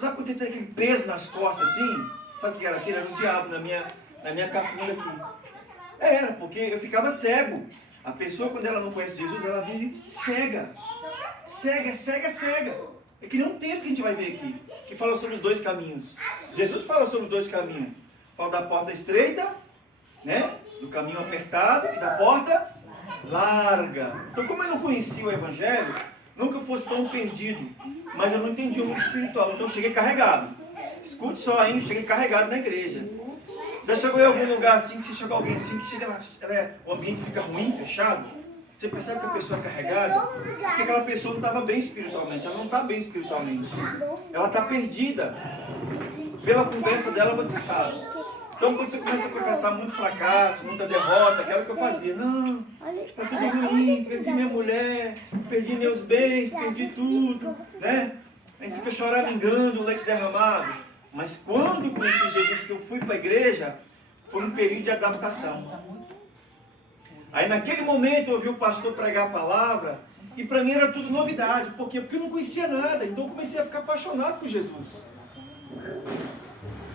Sabe quando você tem aquele peso nas costas assim? Sabe o que era aquilo? Era o diabo na minha capunda aqui. Era, porque eu ficava cego. A pessoa, quando ela não conhece Jesus, ela vive cega. Cega, cega, cega. É que nem um texto que a gente vai ver aqui, que fala sobre os dois caminhos. Jesus fala sobre os dois caminhos. Fala da porta estreita, né? Do caminho apertado e da porta larga. Então, como eu não conhecia o Evangelho, nunca fosse tão perdido. Mas eu não entendi o mundo espiritual, então eu cheguei carregado. Escute só aí, eu cheguei carregado na igreja. Já chegou em algum lugar assim, que você chegou alguém assim, que chega lá, o ambiente fica ruim, fechado? Você percebe que a pessoa é carregada? Porque aquela pessoa não estava bem espiritualmente. Ela não está bem espiritualmente. Ela está perdida. Pela conversa dela, você sabe. Então, quando você começa a confessar muito fracasso, muita derrota, que era o que eu fazia. Não, está tudo ruim, perdi minha mulher, perdi meus bens, perdi tudo, né? A gente fica choramingando, o leite derramado. Mas quando eu conheci Jesus, que eu fui para a igreja, foi um período de adaptação. Aí naquele momento eu ouvi o pastor pregar a palavra, e para mim era tudo novidade. Por quê? Porque eu não conhecia nada, então eu comecei a ficar apaixonado por Jesus.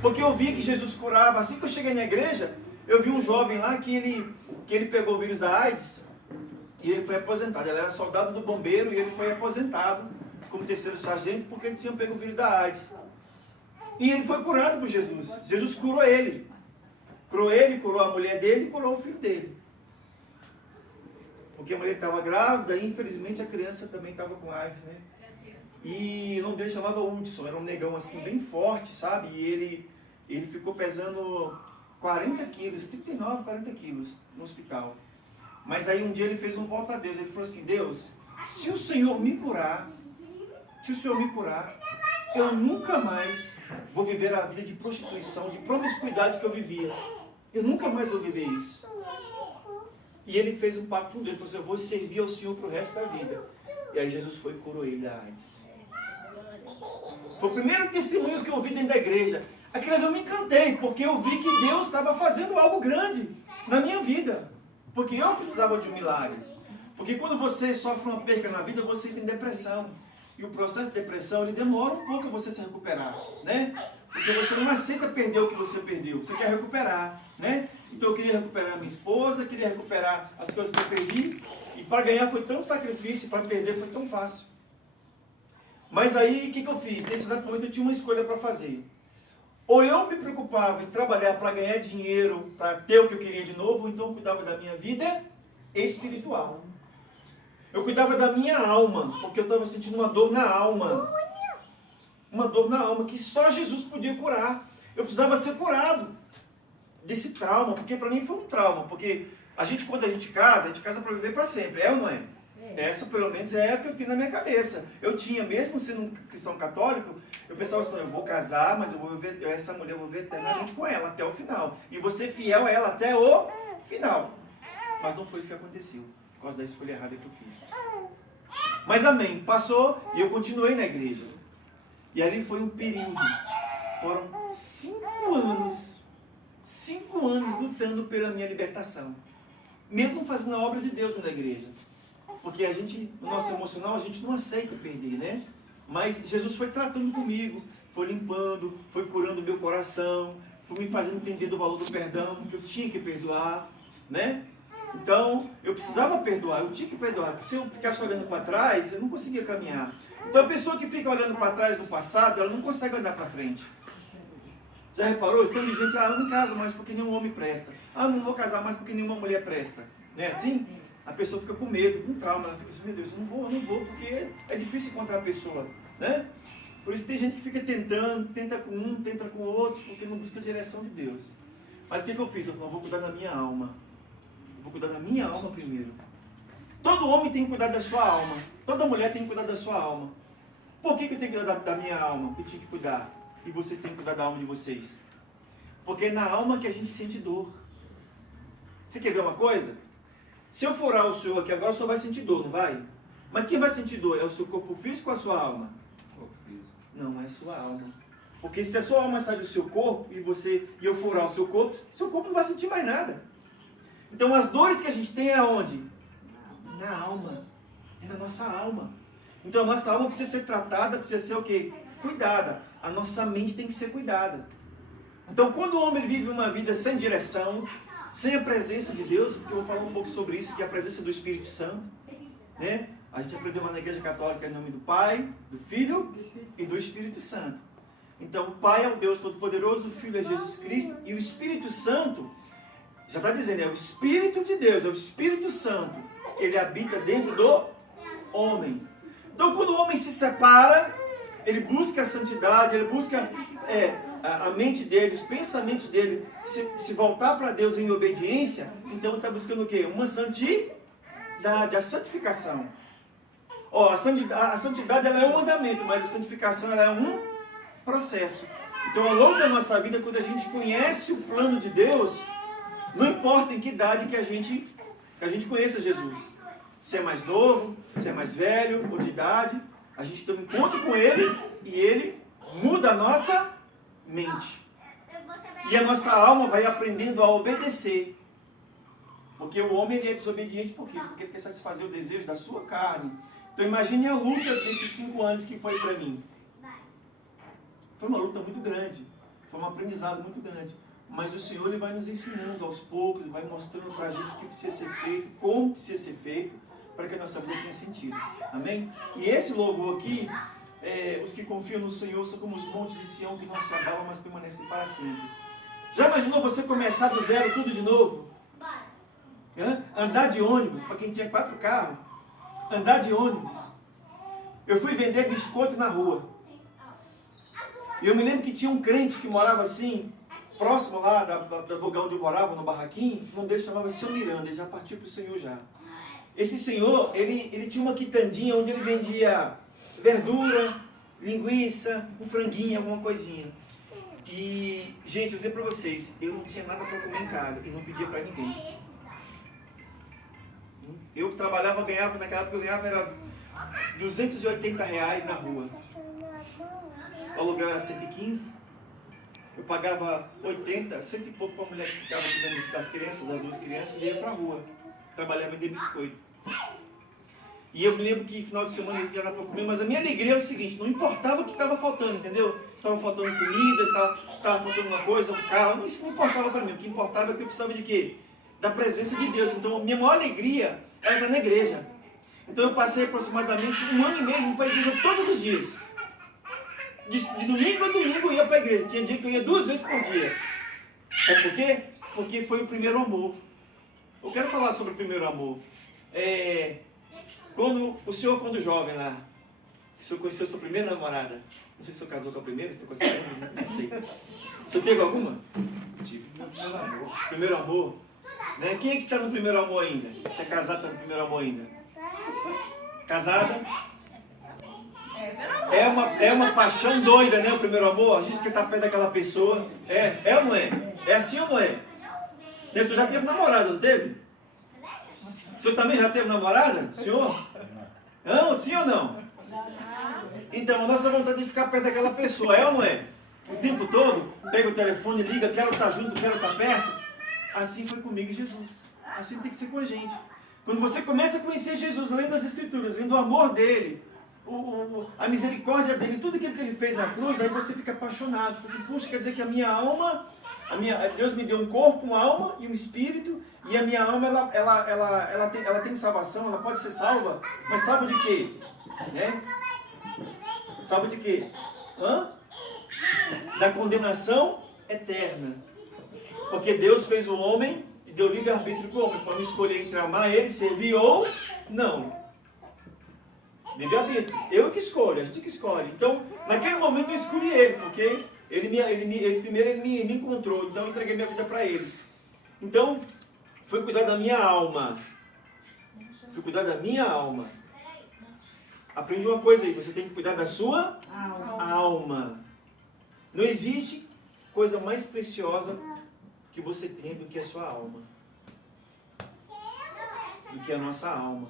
Porque eu vi que Jesus curava. Assim que eu cheguei na igreja, eu vi um jovem lá que ele pegou o vírus da AIDS, e ele foi aposentado. Ele era soldado do bombeiro e ele foi aposentado como terceiro sargento porque ele tinha pego o vírus da AIDS. E ele foi curado por Jesus. Jesus curou ele. Curou ele, curou a mulher dele e curou o filho dele. Porque a mulher estava grávida e infelizmente a criança também estava com AIDS, né? E o nome dele chamava Hudson, era um negão assim bem forte, sabe? E ele ficou pesando 40 quilos, 39, 40 quilos no hospital. Mas aí um dia ele fez um voto a Deus. Ele falou assim: Deus, se o Senhor me curar, eu nunca mais vou viver a vida de prostituição, de promiscuidade que eu vivia. Eu nunca mais vou viver isso. E ele fez um pacto com Deus. Ele falou assim: eu vou servir ao Senhor para o resto da vida. E aí Jesus foi e curou ele da AIDS. Foi o primeiro testemunho que eu ouvi dentro da igreja. Aquilo ali eu me encantei, porque eu vi que Deus estava fazendo algo grande na minha vida. Porque eu precisava de um milagre. Porque quando você sofre uma perca na vida, você tem depressão. E o processo de depressão, ele demora um pouco você se recuperar, né? Porque você não aceita perder o que você perdeu, você quer recuperar, né? Então eu queria recuperar minha esposa, queria recuperar as coisas que eu perdi. E para ganhar foi tão sacrifício, para perder foi tão fácil. Mas aí, o que eu fiz? Nesse exato momento eu tinha uma escolha para fazer. Ou eu me preocupava em trabalhar para ganhar dinheiro, para ter o que eu queria de novo, ou então eu cuidava da minha vida espiritual. Eu cuidava da minha alma, porque eu estava sentindo uma dor na alma. Uma dor na alma que só Jesus podia curar. Eu precisava ser curado desse trauma, porque para mim foi um trauma. Porque quando a gente casa para viver para sempre, é ou não é? Essa, pelo menos, é a que eu tenho na minha cabeça. Eu tinha, mesmo sendo um cristão católico, eu pensava assim: eu vou casar, mas eu vou viver, essa mulher eu vou viver eternamente com ela, até o final. E vou ser fiel a ela até o final. Mas não foi isso que aconteceu, por causa da escolha errada que eu fiz. Mas amém, passou e eu continuei na igreja. E ali foi um período, foram 5 anos. 5 anos lutando pela minha libertação. Mesmo fazendo a obra de Deus na igreja. Porque no nosso emocional, a gente não aceita perder, né? Mas Jesus foi tratando comigo, foi limpando, foi curando o meu coração, foi me fazendo entender do valor do perdão, que eu tinha que perdoar, né? Então, eu precisava perdoar, eu tinha que perdoar. Porque se eu ficasse olhando para trás, eu não conseguia caminhar. Então, a pessoa que fica olhando para trás no passado, ela não consegue andar para frente. Já reparou? Estando de gente, eu não caso mais porque nenhum homem presta. Não vou casar mais porque nenhuma mulher presta. Não é assim? A pessoa fica com medo, com trauma, ela fica assim: meu Deus, eu não vou, porque é difícil encontrar a pessoa, né? Por isso tem gente que fica tentando, tenta com um, tenta com o outro, porque não busca a direção de Deus. Mas o que eu fiz? Eu falei: eu vou cuidar da minha alma. Eu vou cuidar da minha alma primeiro. Todo homem tem que cuidar da sua alma. Toda mulher tem que cuidar da sua alma. Por que eu tenho que cuidar da minha alma? Que eu tinha que cuidar. E vocês têm que cuidar da alma de vocês. Porque é na alma que a gente sente dor. Você quer ver uma coisa? Se eu furar o senhor aqui agora, o senhor vai sentir dor, não vai? Mas quem vai sentir dor? É o seu corpo físico ou a sua alma? Corpo físico. Não, é a sua alma. Porque se a sua alma sai do seu corpo e eu furar o seu corpo não vai sentir mais nada. Então as dores que a gente tem é onde? Na alma. É na nossa alma. Então a nossa alma precisa ser tratada, precisa ser o quê? Cuidada. a nossa mente tem que ser cuidada. Então, quando o homem vive uma vida sem direção, sem a presença de Deus, porque eu vou falar um pouco sobre isso, que é a presença do Espírito Santo, né? A gente aprendeu lá na Igreja Católica em nome do Pai, do Filho e do Espírito Santo. Então, o Pai é o Deus Todo-Poderoso, o Filho é Jesus Cristo, e o Espírito Santo, já está dizendo, é o Espírito de Deus, é o Espírito Santo, ele habita dentro do homem. Então, quando o homem se separa, ele busca a santidade, ele busca a mente dele, os pensamentos dele, se voltar para Deus em obediência, então ele está buscando o quê? Uma santidade, a santificação. A santidade ela é um mandamento, mas a santificação ela é um processo. Então, ao longo da nossa vida, quando a gente conhece o plano de Deus, não importa em que idade que a gente conheça Jesus. Se é mais novo, se é mais velho ou de idade, a gente tem um encontro com Ele e Ele muda a nossa mente. E a nossa alma vai aprendendo a obedecer. Porque o homem ele é desobediente por quê? Porque ele quer satisfazer o desejo da sua carne. Então imagine a luta desses 5 anos que foi para mim. Foi uma luta muito grande. Foi um aprendizado muito grande. Mas o Senhor ele vai nos ensinando aos poucos, vai mostrando para a gente o que precisa ser feito, como precisa ser feito, para que a nossa vida tenha sentido. Amém? E esse louvor aqui, os que confiam no Senhor são como os montes de Sião que não se abalam, mas permanecem para sempre. Já imaginou você começar do zero tudo de novo? Andar de ônibus, para quem tinha 4 carros, andar de ônibus. Eu fui vender biscoito na rua. E eu me lembro que tinha um crente que morava assim, próximo lá do lugar onde eu morava, no barraquinho. Um deles chamava Seu Miranda, ele já partiu para o Senhor já. Esse senhor, ele tinha uma quitandinha onde ele vendia verdura, linguiça, um franguinho, alguma coisinha. E, gente, eu vou dizer para vocês, eu não tinha nada para comer em casa e não pedia para ninguém. Eu trabalhava, ganhava, naquela época eu ganhava era R$280 na rua. O aluguel era 115. Eu pagava 80, 100 e pouco para a mulher que ficava cuidando das crianças, das 2 crianças, e ia para a rua. Trabalhava vendendo biscoito. E eu me lembro que final de semana eles vieram para comer, mas a minha alegria era o seguinte, não importava o que estava faltando, entendeu? Estava faltando comida, estava faltando uma coisa, um carro, isso não importava para mim. O que importava é que eu precisava de quê? Da presença de Deus. Então, a minha maior alegria era estar na igreja. Então, eu passei aproximadamente 1 ano e meio para a igreja todos os dias. De domingo a domingo eu ia para a igreja. Tinha dia que eu ia 2 vezes por dia. Sabe por quê? Porque foi o primeiro amor. Eu quero falar sobre o primeiro amor. Quando jovem lá, o senhor conheceu sua primeira namorada. Não sei se o senhor casou com a primeira, se ficou com a segunda, não sei. O senhor teve alguma? Tive meu primeiro amor. Primeiro amor? Né? Quem é que está no primeiro amor ainda? Está casado, está no primeiro amor ainda? Casada? É uma paixão doida, né? O primeiro amor. A gente quer estar perto daquela pessoa. É ou não é? É assim ou não é? O senhor já teve namorada, não teve? O senhor também já teve namorada? O senhor? Não, sim ou não? Então, a nossa vontade de ficar perto daquela pessoa, é ou não é? O tempo todo, pega o telefone, liga, quero estar junto, quero estar perto. Assim foi comigo e Jesus. Assim tem que ser com a gente. Quando você começa a conhecer Jesus, lendo as Escrituras, vendo o amor dele, a misericórdia dele, tudo aquilo que ele fez na cruz, aí você fica apaixonado. Você, puxa, quer dizer que a minha alma, Deus me deu um corpo, uma alma e um espírito, e a minha alma, ela tem salvação, ela pode ser salva, mas salva de quê? Né? Salva de quê? Da condenação eterna. Porque Deus fez o homem e deu livre-arbítrio para o homem, para não escolher entre amar ele, servir ou não. Livre-arbítrio. Eu que escolho, a gente que escolhe. Então, naquele momento eu escolhi ele, porque primeiro ele me encontrou, então eu entreguei minha vida para ele. Então, fui cuidar da minha alma. Fui cuidar da minha alma. Aprendi uma coisa aí, você tem que cuidar da sua alma. Não existe coisa mais preciosa que você tem do que a sua alma. Do que a nossa alma.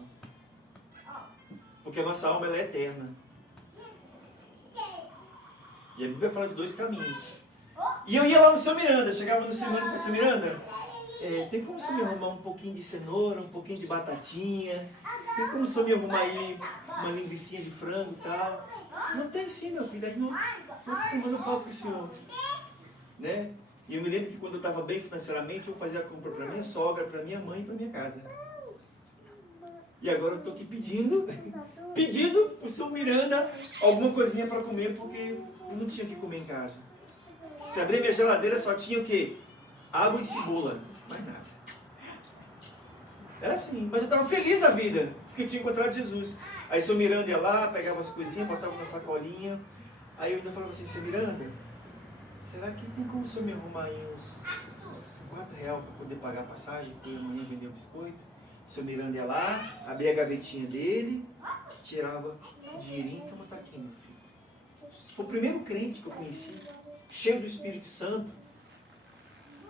Porque a nossa alma ela é eterna. E a Bíblia fala de 2 caminhos. E eu ia lá no Seu Miranda, chegava no Seu Miranda e falava assim, Miranda, tem como você me arrumar um pouquinho de cenoura, um pouquinho de batatinha? Tem como você me arrumar aí uma linguicinha de frango e tal? Não tem sim, meu filho. Aí não outra semana eu pago pro senhor. Né? E eu me lembro que quando eu estava bem financeiramente, eu fazia a compra para minha sogra, para minha mãe e para minha casa. E agora eu estou aqui pedindo pro seu Miranda alguma coisinha para comer, porque eu não tinha o que comer em casa. Se abrir minha geladeira só tinha o quê? Água e cebola. Mais nada. Era assim, mas eu estava feliz da vida, porque eu tinha encontrado Jesus. Aí o seu Miranda ia lá, pegava as coisinhas, botava na sacolinha. Aí eu ainda falava assim, seu Miranda, será que tem como o senhor me arrumar aí uns R$4 para poder pagar a passagem, para eu amanhã vender o biscoito? O seu Miranda ia lá, abria a gavetinha dele, tirava o dinheirinho, toma, tá aqui, meu filho. Foi o primeiro crente que eu conheci, cheio do Espírito Santo,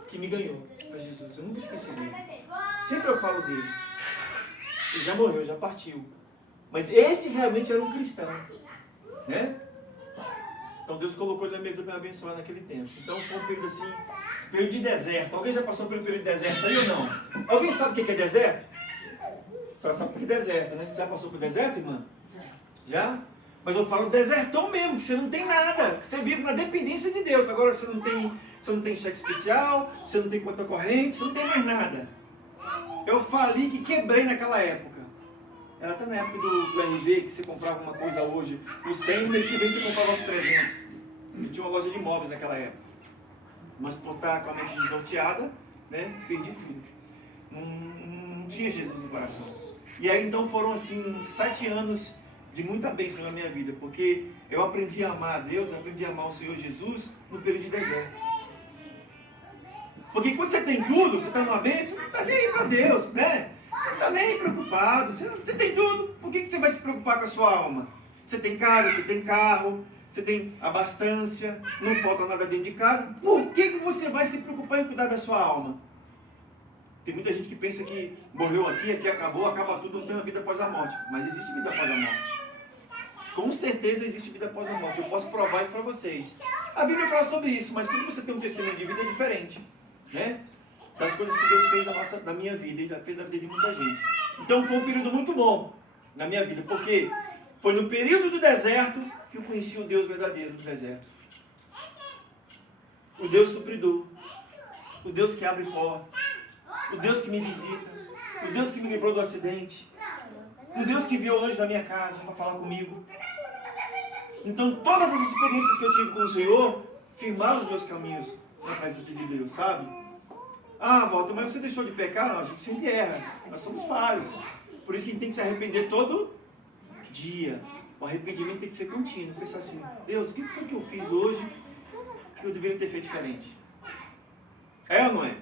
que me ganhou para Jesus. Eu nunca esqueci dele. Sempre eu falo dele. Ele já morreu, já partiu. Mas esse realmente era um cristão, né? Então Deus colocou ele na minha vida para me abençoar naquele tempo. Então foi um período assim, período de deserto. Alguém já passou pelo período de deserto aí ou não? Alguém sabe o que é deserto? A senhora sabe o que é deserto, né? Você já passou por deserto, irmã? Já? Mas eu falo desertão mesmo, que você não tem nada, que você vive na dependência de Deus. Agora você não tem cheque especial, você não tem conta corrente, você não tem mais nada. Eu falei que quebrei naquela época. Era até na época do RV, que você comprava uma coisa hoje por 100, mês que vem você comprava por 300. Eu tinha uma loja de imóveis naquela época. Mas por estar com a mente desnorteada, né, perdi tudo. Não tinha Jesus no coração. E aí então foram assim uns 7 anos de muita bênção na minha vida, porque eu aprendi a amar a Deus, aprendi a amar o Senhor Jesus no período de deserto. Porque quando você tem tudo, você está numa bênção, não está nem aí para Deus, né? Você não está nem preocupado, você tem tudo, por que você vai se preocupar com a sua alma? Você tem casa, você tem carro, você tem abastança, não falta nada dentro de casa, por que você vai se preocupar em cuidar da sua alma? Tem muita gente que pensa que morreu aqui acabou, acaba tudo, não tem uma vida após a morte. Mas existe vida após a morte. Com certeza existe vida após a morte. Eu posso provar isso para vocês. A Bíblia fala sobre isso, mas quando você tem um testemunho de vida é diferente, né? Das coisas que Deus fez na minha vida e fez na vida de muita gente. Então foi um período muito bom na minha vida, porque foi no período do deserto que eu conheci o Deus verdadeiro do deserto. O Deus supridor. O Deus que abre porta. O Deus que me visita. O Deus que me livrou do acidente. O Deus que enviou anjo na minha casa para falar comigo. Então todas as experiências que eu tive com o Senhor firmaram os meus caminhos na presença de Deus, sabe? Ah, Walter, mas você deixou de pecar? Não, a gente sempre erra. Nós somos falhos. Por isso que a gente tem que se arrepender todo dia. O arrependimento tem que ser contínuo. Pensar assim, Deus, o que foi que eu fiz hoje que eu deveria ter feito diferente? É ou não é?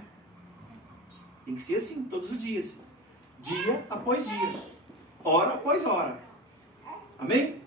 Tem que ser assim, todos os dias. Dia após dia. Hora após hora. Amém?